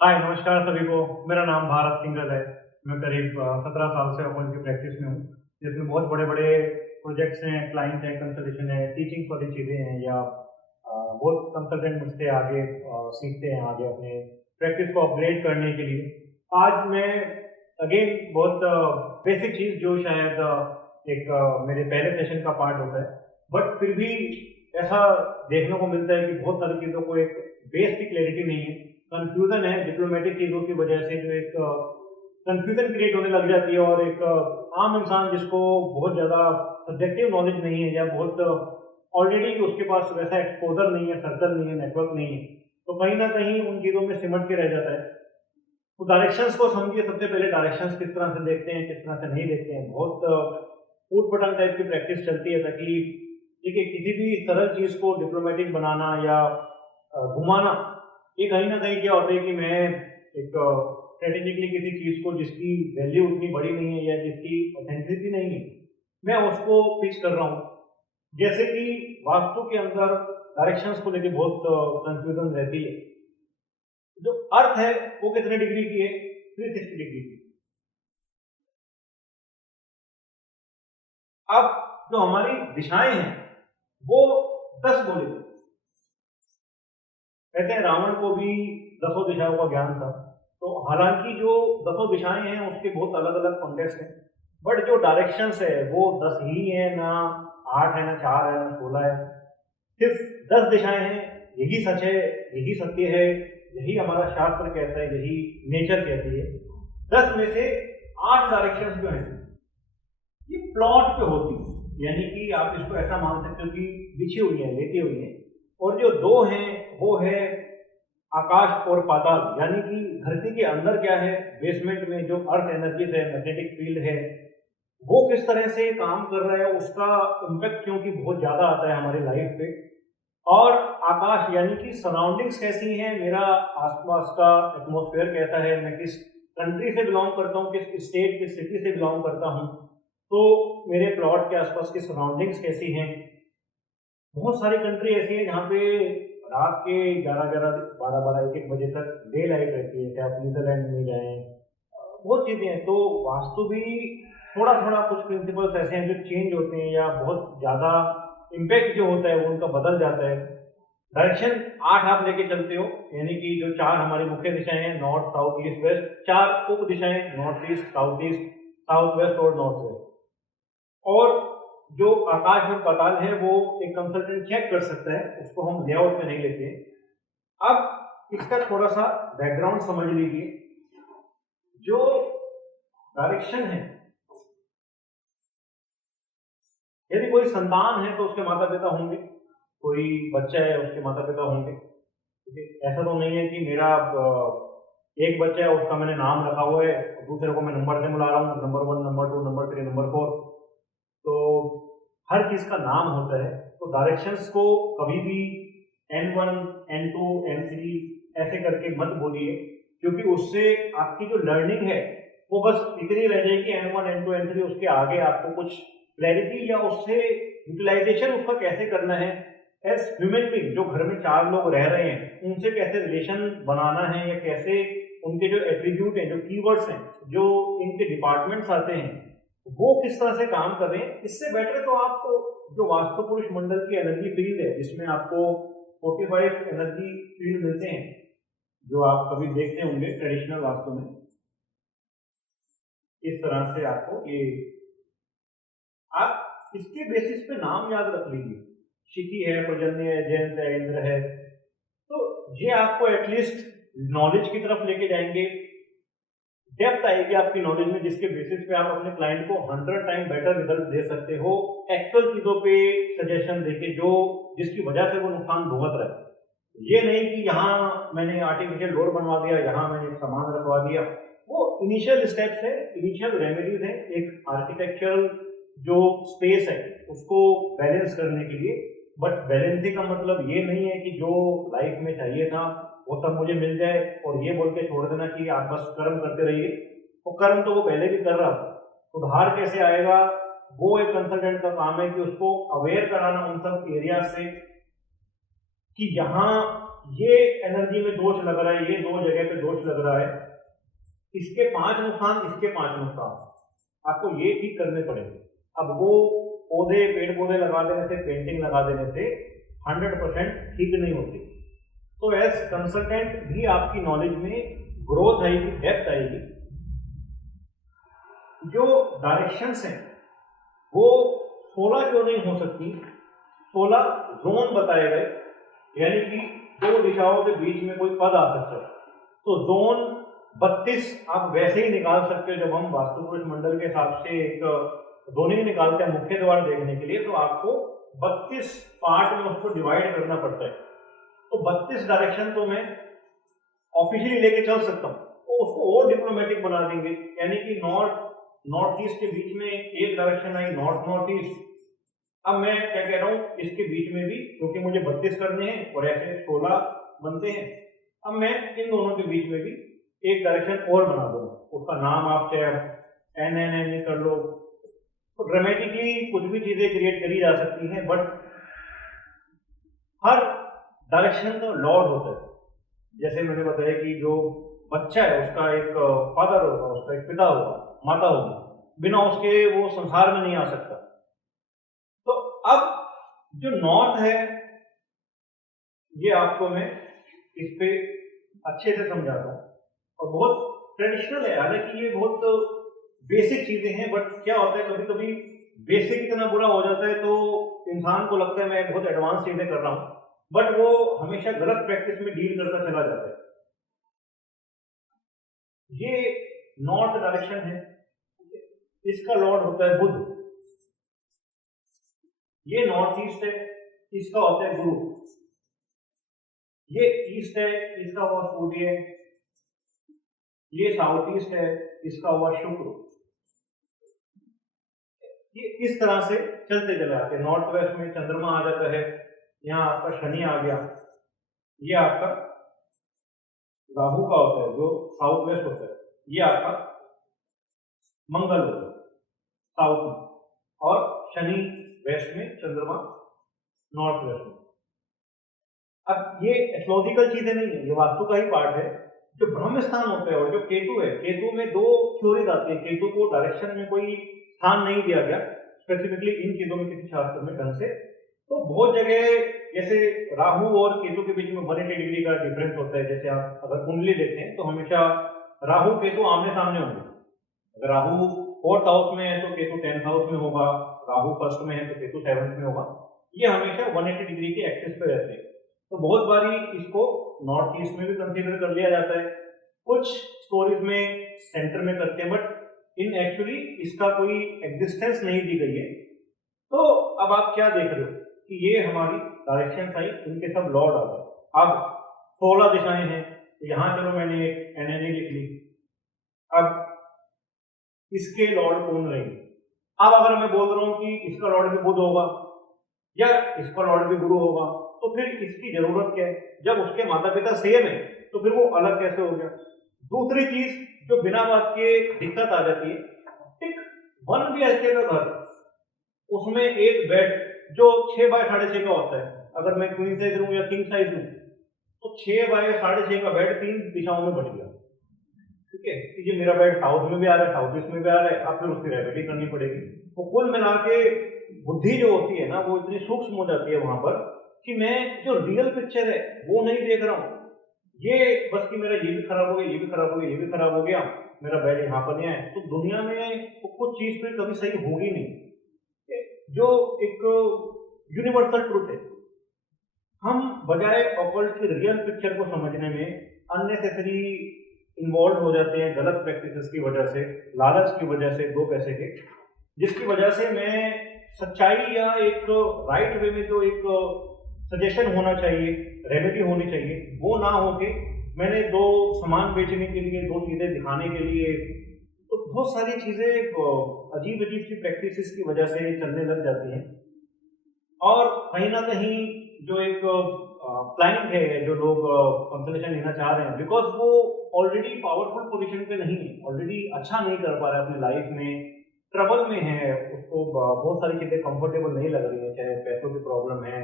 हाय नमस्कार सभी को। मेरा नाम भारत सिंघल है। मैं करीब 17 साल से अकाउंट की प्रैक्टिस में हूँ, जिसमें बहुत बड़े-बड़े प्रोजेक्ट्स हैं, क्लाइंट हैं, कंसल्टेशन है, टीचिंग वाली चीज़ें हैं या बहुत कंसल्टेंट मुझसे आगे सीखते हैं आगे अपने प्रैक्टिस को अपग्रेड करने के लिए। आज मैं अगेन बहुत बेसिक चीज़ जो शायद एक मेरे पहले सेशन का पार्ट होता है, बट फिर भी ऐसा देखने को मिलता है कि बहुत सारी चीज़ों को एक बेस की क्लैरिटी नहीं है, कन्फ्यूज़न है डिप्लोमेटिक चीज़ों की वजह से जो एक कन्फ्यूज़न क्रिएट होने लग जाती है और एक आम इंसान जिसको बहुत ज़्यादा सब्जेक्टिव नॉलेज नहीं है या बहुत ऑलरेडी उसके पास वैसा एक्सपोज़र नहीं है, सर्कल नहीं है, नेटवर्क नहीं है, तो कहीं न कहीं उन चीज़ों में सिमट के रह जाता है। तो डायरेक्शंस को समझिए। सबसे पहले डायरेक्शंस किस तरह से देखते हैं, किस तरह से नहीं देखते हैं। बहुत ऊट-पटांग टाइप की प्रैक्टिस चलती है ताकि देखिए किसी भी सरल चीज़ को डिप्लोमेटिक बनाना या घुमाना, ये कहीं न कहीं क्या होता है कि मैं एक स्ट्रैटेजिकली किसी चीज़ को जिसकी वैल्यू उतनी बड़ी नहीं है या जिसकी ऑथेंटिसिटी नहीं है, मैं उसको पिच कर रहा हूँ। जैसे कि वास्तु के अंदर डायरेक्शंस को लेके बहुत कन्फ्यूज़न रहती है। जो अर्थ है वो कितने डिग्री की है? 360 डिग्री की। अब जो हमारी दिशाएं हैं वो 10 गोले थी। कहते हैं रावण को भी दसों दिशाओं का ज्ञान था। तो हालांकि जो दसों दिशाएं हैं उसके बहुत अलग अलग कॉन्टेक्स्ट हैं, बट जो डायरेक्शंस है वो 10 ही है, ना 8 है, ना 4 है, ना 16 है। सिर्फ 10 दिशाएं हैं। यही सच है, यही सत्य है, यही हमारा शास्त्र कहता है, यही नेचर कहती है। 10 में से 8 डायरेक्शंस जो हैं ये प्लॉट पे होती है, यानी कि आप इसको ऐसा मान सकते हो कि बिछी हुई है, लेटी हुई है। और जो दो हैं वो है आकाश और पाताल, यानी कि धरती के अंदर क्या है, बेसमेंट में जो अर्थ एनर्जीज है, मैग्नेटिक फील्ड है, वो किस तरह से काम कर रहा है, उसका इम्पैक्ट क्योंकि बहुत ज्यादा आता है हमारी लाइफ पे। और आकाश यानी कि सराउंडिंग्स कैसी हैं, मेरा आसपास का एटमॉस्फेयर कैसा है, मैं किस कंट्री से बिलोंग करता हूँ, किस स्टेट किस सिटी से बिलोंग करता हूँ, तो मेरे प्लॉट के आसपास की सराउंडिंग्स कैसी हैं। बहुत सारी कंट्री ऐसी है जहाँ पे रात के 11-11 12-12 1-1 बजे तक डे लाइट रहती है, चाहे आप नीदरलैंड में जाएं। बहुत चीजें हैं। तो वास्तु भी थोड़ा थोड़ा कुछ प्रिंसिपल्स ऐसे हैं जो चेंज होते हैं या बहुत ज्यादा इम्पैक्ट जो होता है वो उनका बदल जाता है। डायरेक्शन 8 आप लेके चलते हो, यानी कि जो 4 हमारी मुख्य दिशाएं हैं, नॉर्थ साउथ ईस्ट वेस्ट, 4 उप दिशाएं, नॉर्थ ईस्ट साउथ वेस्ट और नॉर्थ वेस्ट। और जो आकाश में पाताल है वो एक कंसल्टेंट चेक कर सकता है, उसको हम लेआउट में नहीं लेते हैं। अब इसका थोड़ा सा बैकग्राउंड समझ लीजिए। जो डायरेक्शन है, यदि कोई संतान है तो उसके माता पिता होंगे, कोई बच्चा है उसके माता पिता होंगे। ठीक है, ऐसा तो नहीं है कि मेरा एक बच्चा है उसका मैंने नाम रखा हुआ है, दूसरे को मैं नंबर से बुला रहा हूँ, नंबर 1, नंबर 2, नंबर 3, नंबर 4। तो हर चीज का नाम होता है। तो डायरेक्शंस को कभी भी N1, N2, N3 ऐसे करके मत बोलिए, क्योंकि उससे आपकी जो लर्निंग है वो बस इतनी रह जाएगी N1, N2, N3। उसके आगे आपको कुछ क्लैरिटी या उससे यूटिलाइजेशन उसका कैसे करना है, एज ह्यूमन बीइंग जो घर में 4 लोग रह रहे हैं उनसे कैसे रिलेशन बनाना है, या कैसे उनके जो एट्रीब्यूट हैं, जो कीवर्ड्स हैं, जो इनके डिपार्टमेंट्स आते हैं, वो किस तरह से काम कर रहे हैं। इससे बेटर तो आपको जो वास्तु पुरुष मंडल की एनर्जी फील्ड है, जिसमें आपको 45 एनर्जी फील्ड मिलते हैं, जो आप कभी देखते होंगे ट्रेडिशनल वास्तु में, इस तरह से आपको ये आप इसके बेसिस पे नाम याद रख लीजिए। शिखी है, पर्जन्य है, जयंत है, इंद्र है। तो ये आपको एटलीस्ट नॉलेज की तरफ लेके जाएंगे, डेप्थ आएगी आपकी नॉलेज में, जिसके बेसिस पे आप अपने क्लाइंट को 100 टाइम बेटर रिजल्ट दे सकते हो, एक्चुअल चीजों पे सजेशन देके जो जिसकी वजह से वो नुकसान भुगत रहा है। ये नहीं कि यहाँ मैंने आर्टिफिशियल डोर बनवा दिया, यहाँ मैंने सामान रखवा दिया। वो इनिशियल स्टेप्स है, इनिशियल रेमेडीज है, एक आर्किटेक्चरल जो स्पेस है उसको बैलेंस करने के लिए। बट बैलेंसिंग का मतलब ये नहीं है कि जो लाइफ में चाहिए था वो सब मुझे मिल जाए और ये बोल के छोड़ देना कि आप बस कर्म करते रहिए। वो कर्म तो वो पहले भी कर रहा था, सुधार कैसे आएगा वो एक कंसल्टेंट का काम है कि उसको अवेयर कराना उन सब एरिया से कि यहाँ ये एनर्जी में दोष लग रहा है, ये 2 जगह पे दोष लग रहा है, इसके 5 नुकसान, इसके 5 नुकसान, आपको ये ठीक करने पड़ेंगे। अब वो पौधे, पेड़ पौधे लगा देने से, पेंटिंग लगा देने से 100% ठीक नहीं होती। तो एज कंसल्टेंट भी आपकी नॉलेज में ग्रोथ आएगी, डेप्थ आएगी। जो डायरेक्शंस हैं वो 16 क्यों नहीं हो सकती, 16 जोन बताए गए, यानी कि 2 दिशाओं के बीच में कोई पद आ सकता है। तो जोन 32 आप वैसे ही निकाल सकते हो। जब हम वास्तु पुरुष मंडल के हिसाब से एक जोनिंग निकालते हैं मुख्य द्वार देखने के लिए, तो आपको 32 पार्ट में उसको डिवाइड करना पड़ता है। तो 32 डायरेक्शन तो मैं ऑफिशियली लेके चल सकता हूँ, तो उसको और डिप्लोमेटिक बना देंगे, यानी कि नॉर्थ ईस्ट के बीच में एक डायरेक्शन आई, नॉर्थ ईस्ट। अब मैं क्या कह रहा हूँ, इसके बीच में भी, क्योंकि मुझे 32 करने हैं और ऐसे 16 बनते हैं, अब मैं इन दोनों के बीच में भी एक डायरेक्शन और बना दूंगा। उसका नाम आप चाहे एन कर लो। तो ड्रामेटिकली कुछ भी चीजें क्रिएट करी जा सकती हैं, बट हर डायरेक्शन का लॉर्ड होता है। जैसे मैंने बताया कि जो बच्चा है उसका एक फादर होगा, उसका एक पिता होगा, माता होगी, बिना उसके वो संसार में नहीं आ सकता। तो अब जो नॉर्थ है, ये आपको मैं इस पे अच्छे से समझाता हूँ, और बहुत ट्रेडिशनल है। हालांकि ये बहुत बेसिक चीजें हैं, बट क्या होता है कभी कभी बेसिक इतना बुरा हो जाता है तो इंसान को लगता है मैं बहुत एडवांस चीजें कर रहा हूँ, बट वो हमेशा गलत प्रैक्टिस में डील करता चला जाता है। ये नॉर्थ डायरेक्शन है, इसका लॉर्ड होता है बुध। ये नॉर्थ ईस्ट है, इसका होता है गुरु। ये ईस्ट है, इसका हुआ सूर्य। ये साउथ ईस्ट है, इसका हुआ शुक्र। ये इस तरह से चलते चले आते हैं। नॉर्थ वेस्ट में चंद्रमा आ जाता है, यहाँ आपका शनि आ गया। ये आपका राहु का होता है जो साउथ वेस्ट होता है, ये आपका मंगल होता है साउथ में, और शनि वेस्ट में, चंद्रमा नॉर्थ वेस्ट में। अब ये एस्ट्रोलॉजिकल चीजें नहीं है, ये वास्तु का ही पार्ट है। जो ब्रह्म स्थान होता है और जो केतु है, केतु में 2 थ्योरीज आती है। केतु को डायरेक्शन में कोई स्थान नहीं दिया गया स्पेसिफिकली इन चीजों में किसी शास्त्र में ढंग से। तो बहुत जगह जैसे राहु और केतु के बीच में 180 डिग्री का डिफरेंस होता है। जैसे आप अगर कुंडली लेते हैं तो हमेशा राहु केतु आमने सामने होंगे। अगर राहु 4th हाउस में है तो केतु 10th हाउस में होगा, राहु 1st में है तो केतु 7th में होगा। ये हमेशा 180 डिग्री के एक्सिस पे रहते हैं। तो बहुत बारी इसको नॉर्थ ईस्ट में भी कंसीडर कर लिया जाता है, कुछ स्टोरीज में सेंटर में करते हैं, बट इन एक्चुअली इसका कोई एग्जिस्टेंस नहीं दी गई है। तो अब आप क्या देख रहे हो कि ये हमारी डायरेक्शन आई, इनके सब लॉर्ड आ गए। अब 16 दिशाएं हैं, तो यहाँ चलो मैंने एक एनर्जी लिख ली। अब इसके लॉर्ड कौन रहेंगे? अब अगर मैं बोल रहा हूं कि इसका लॉर्ड भी बुध होगा या इसका लॉर्ड भी गुरु होगा, तो फिर इसकी जरूरत क्या है? जब उसके माता पिता सेम है तो फिर वो अलग कैसे हो गया? दूसरी चीज जो बिना बात के दिक्कत आ जाती है, एक 1 BHK का घर, उसमें एक बेड जो 6 बाय 6.5 का होता है, अगर मैं क्वीन साइज लूं या किंग साइज लूं तो 6 बाय 6.5 का बेड 3 दिशाओं में बढ़ गया। ठीक है, ये मेरा बेड साउथ में भी आ रहा है, साउथ ईस्ट में भी आ रहा है, अब फिर उसकी रेमेडी करनी पड़ेगी। तो कुल मिला के बुद्धि जो होती है ना, वो इतनी सूक्ष्म हो जाती है वहां पर कि मैं जो रियल पिक्चर है वो नहीं देख रहा हूँ। ये बस कि मेरा ये भी खराब हो गया, ये भी खराब हो गया, ये भी खराब हो गया, मेरा बेड यहाँ पर नहीं है। तो दुनिया में तो कुछ चीज फिर कभी सही होगी नहीं, जो एक यूनिवर्सल ट्रूथ है। हम बजाय ऑकल्ट की रियल पिक्चर को समझने में अननेसेसरी इन्वॉल्व हो जाते हैं, गलत प्रैक्टिसेस की वजह से, लालच की वजह से, 2 पैसे के, जिसकी वजह से मैं सच्चाई या एक राइट वे में जो एक सजेशन होना चाहिए, रेमेडी होनी चाहिए, वो ना होके मैंने 2 सामान बेचने के लिए, 2 चीजें दिखाने के लिए, तो बहुत सारी चीजें अजीब अजीब सी प्रैक्टिसेस की वजह से चलने लग जाती हैं। और कहीं ना कहीं जो एक प्लानिंग है, जो लोग कंसल्टेशन लेना चाह रहे हैं, बिकॉज वो ऑलरेडी पावरफुल पोजीशन पे नहीं है, ऑलरेडी अच्छा नहीं कर पा रहा है अपनी लाइफ में, ट्रबल में है, उसको बहुत सारी चीजें कंफर्टेबल नहीं लग रही है, चाहे पैसों की प्रॉब्लम है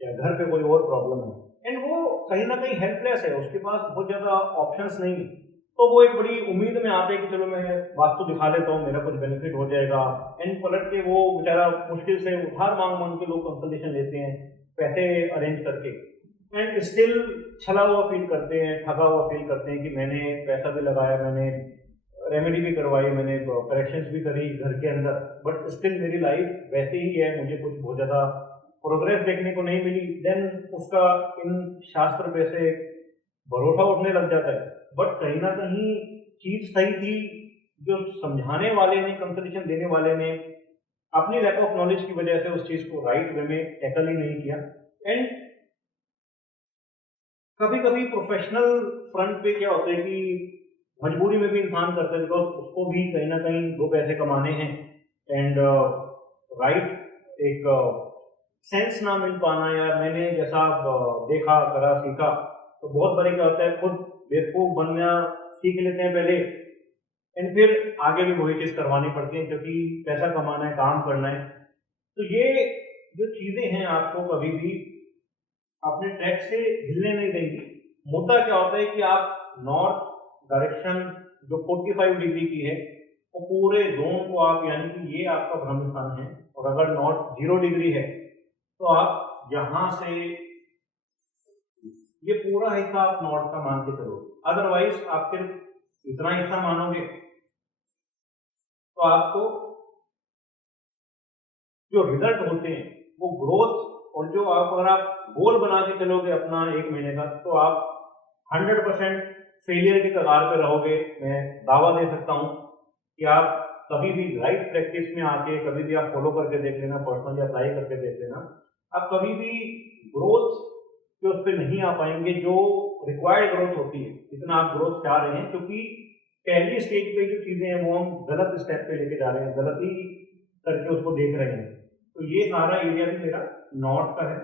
या घर पे कोई और प्रॉब्लम है, एंड वो कहीं ना कहीं हेल्पलेस है, उसके पास बहुत ज़्यादा ऑप्शंस नहीं है। तो वो एक बड़ी उम्मीद में आते हैं कि चलो मैं वास्तु दिखा देता हूँ, मेरा कुछ बेनिफिट हो जाएगा। एंड पलट के वो बेचारा मुश्किल से उधार मांग मांग के लोग कंसल्टेशन लेते हैं, पैसे अरेंज करके, एंड स्टिल छला हुआ फील करते हैं, ठगा हुआ फील करते हैं कि मैंने पैसा भी लगाया, मैंने रेमेडी भी करवाई, मैंने करेक्शंस भी करी घर के अंदर, बट स्टिल मेरी लाइफ वैसे ही है, मुझे कुछ बहुत ज़्यादा प्रोग्रेस देखने को नहीं मिली। देन उसका इन शास्त्र पे से भरोसा उठने लग जाता है। बट कहीं ना कहीं चीज सही थी, जो समझाने वाले ने, कंसल्टेशन देने वाले ने अपनी लैक ऑफ नॉलेज की वजह से उस चीज को राइट वे में टैकल ही नहीं किया। एंड कभी कभी प्रोफेशनल फ्रंट पे क्या होता है कि मजबूरी में भी इंसान करता है, बिकॉज उसको भी कहीं ना कहीं दो पैसे कमाने हैं। एंड राइट एक सेंस ना मिल पाना, या मैंने जैसा देखा करा सीखा, तो बहुत बारी क्या होता है खुद बेवकूफ बनना सीख लेते हैं पहले, एंड फिर आगे भी वही चीज करवानी पड़ती है क्योंकि पैसा कमाना है, काम करना है। तो ये जो चीजें हैं आपको कभी भी अपने ट्रैक से हिलने नहीं देंगी। मुद्दा क्या होता है कि आप नॉर्थ डायरेक्शन जो 45 डिग्री की है, वो पूरे जोन को आप, यानी कि ये आपका भ्रम स्थान है, और अगर नॉर्थ 0 डिग्री है तो आप यहाँ से ये पूरा हिस्सा आप नॉर्थ का मान के चलो। अदरवाइज आप सिर्फ इतना हिस्सा मानोगे तो आपको जो रिजल्ट होते हैं वो ग्रोथ, और जो आप अगर आप गोल बना के चलोगे अपना 1 महीने का, तो आप 100% फेलियर की कगार पे रहोगे। मैं दावा दे सकता हूँ कि आप कभी भी राइट प्रैक्टिस में आके कभी भी आप फॉलो करके देख लेना, पर्सनली अप्लाई करके देख लेना, आप कभी भी ग्रोथ के उस पर नहीं आ पाएंगे जो रिक्वायर्ड ग्रोथ होती है, जितना आप ग्रोथ चाह रहे हैं। क्योंकि पहली स्टेज पे जो चीजें हैं वो हम गलत स्टेप पे लेके जा रहे हैं, गलती करके उसको देख रहे हैं। तो ये सारा एरिया भी मेरा नॉर्थ का है।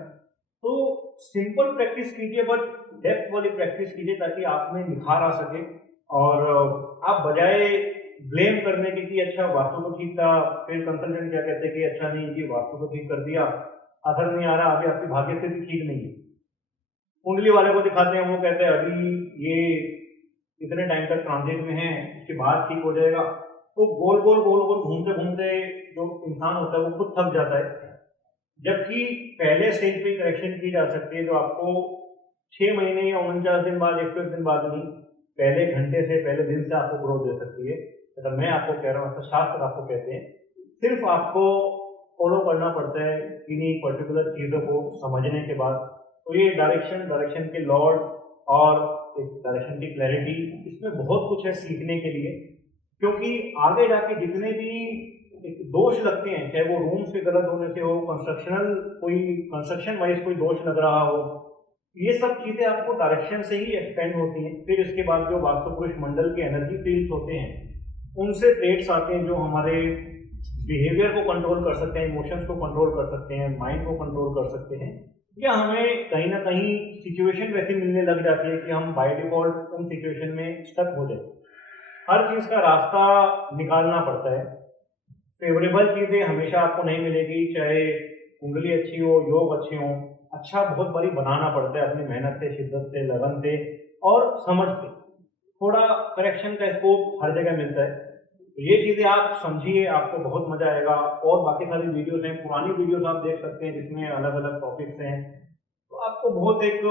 तो सिंपल प्रैक्टिस कीजिए, बट डेप्थ वाली प्रैक्टिस कीजिए, ताकि आप में निखार आ सके। और आप बजाय ब्लेम करने के कि अच्छा वास्तु तो ठीक था, फिर कंसल्टेंट क्या कहते हैं कि अच्छा नहीं जी वास्तु तो ठीक कर दिया, असर नहीं आ रहा, अभी आपकी भाग्य स्थिति ठीक नहीं है। कुंडली वाले को दिखाते हैं, वो कहते हैं अभी ये इतने टाइम तक ट्रांजिट में है, उसके बाद ठीक हो जाएगा। तो गोल गोल गोल गोल घूमते घूमते जो इंसान होता है वो खुद थक जाता है। जबकि पहले स्टेज पे करेक्शन की जा सकती है, जो आपको 6 महीने या 49 दिन बाद, 101 दिन बाद नहीं, पहले घंटे से, पहले दिन से आपको ग्रोथ दे सकती है। तो मैं आपको कह रहा हूँ, ऐसा शास्त्र आपको कहते हैं। सिर्फ आपको फॉलो करना पड़ता है किन्हीं पर्टिकुलर चीज़ों को समझने के बाद। तो ये डायरेक्शन के लॉर्ड और एक डायरेक्शन की क्लैरिटी, इसमें बहुत कुछ है सीखने के लिए। क्योंकि आगे जाके जितने भी एक दोष लगते हैं, चाहे वो रूम्स के गलत होने से हो, कंस्ट्रक्शन वाइज कोई दोष लग रहा हो, ये सब चीजें आपको डायरेक्शन से ही एक्सपेंड होती हैं। फिर इसके बाद जो वास्तुपुरुष मंडल के एनर्जी फील्ड्स होते हैं, उनसे ट्रेड्स आते हैं जो हमारे बिहेवियर को कंट्रोल कर सकते हैं, इमोशंस को कंट्रोल कर सकते हैं, माइंड को कंट्रोल कर सकते हैं। या हमें कहीं ना कहीं सिचुएशन वैसी मिलने लग जाती है कि हम बाय डिफॉल्ट उन सिचुएशन में स्टक हो जाए। हर चीज का रास्ता निकालना पड़ता है। फेवरेबल चीजें हमेशा आपको नहीं मिलेगी, चाहे कुंडली अच्छी हो, योग अच्छे हो, अच्छा बहुत बारी बनाना पड़ता है अपनी मेहनत से, शिद्दत से, लगन से और समझ से। थोड़ा करेक्शन का स्कोप हर जगह मिलता है। तो ये चीजें आप समझिए, आपको बहुत मजा आएगा। और बाकी सारी वीडियोस हैं, पुरानी वीडियोस आप देख सकते हैं जिसमें अलग अलग टॉपिक्स हैं। तो आपको बहुत एक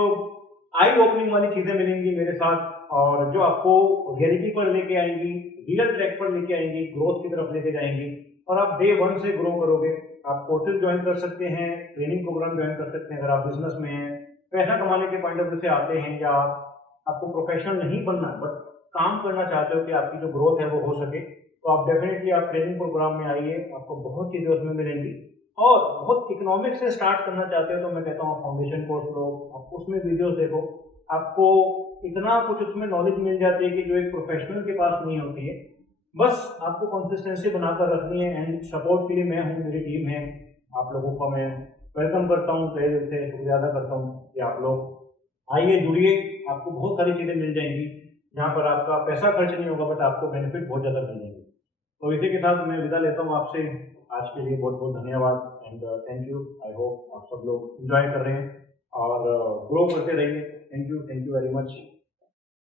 आई ओपनिंग वाली चीजें मिलेंगी मेरे साथ, और जो आपको रियलिटी पर लेके आएंगी, रियल ट्रैक पर लेके आएंगी, ग्रोथ की तरफ लेके जाएंगी, और आप डे 1 से ग्रो करोगे। आप कोर्सेज ज्वाइन कर सकते हैं, ट्रेनिंग प्रोग्राम ज्वाइन कर सकते हैं। अगर आप बिजनेस में हैं, पैसा कमाने के पॉइंट ऑफ व्यू से आते हैं, या आपको प्रोफेशनल नहीं बनना बट काम करना चाहते हो कि आपकी जो ग्रोथ है वो हो सके, तो आप डेफिनेटली आप ट्रेनिंग प्रोग्राम में आइए, आपको बहुत चीज़ें उसमें मिलेंगी। और बहुत इकोनॉमिक्स से स्टार्ट करना चाहते हो तो मैं कहता हूँ फाउंडेशन कोर्स लो, आप उसमें वीडियोस देखो, आपको इतना कुछ उसमें नॉलेज मिल जाती है कि जो एक प्रोफेशनल के पास नहीं होती है। बस आपको कंसिस्टेंसी बनाकर रखनी है। एंड सपोर्ट के लिए मैं हूँ, मेरी टीम है, आप लोगों का मैं वेलकम करता हूँ, तहे दिल से शुक्रिया अदा करता हूँ कि आप लोग आइए, जुड़िए, आपको बहुत सारी चीज़ें मिल जाएंगी जहाँ पर आपका पैसा खर्च नहीं होगा, बट आपको बेनिफिट बहुत ज़्यादा मिल जाएंगे। तो इसी के साथ मैं विदा लेता हूँ आपसे। आज के लिए बहुत बहुत धन्यवाद and thank you. I hope आप सब लोग एंजॉय कर रहे हैं। और ग्रो करते रहिए। Thank you very much.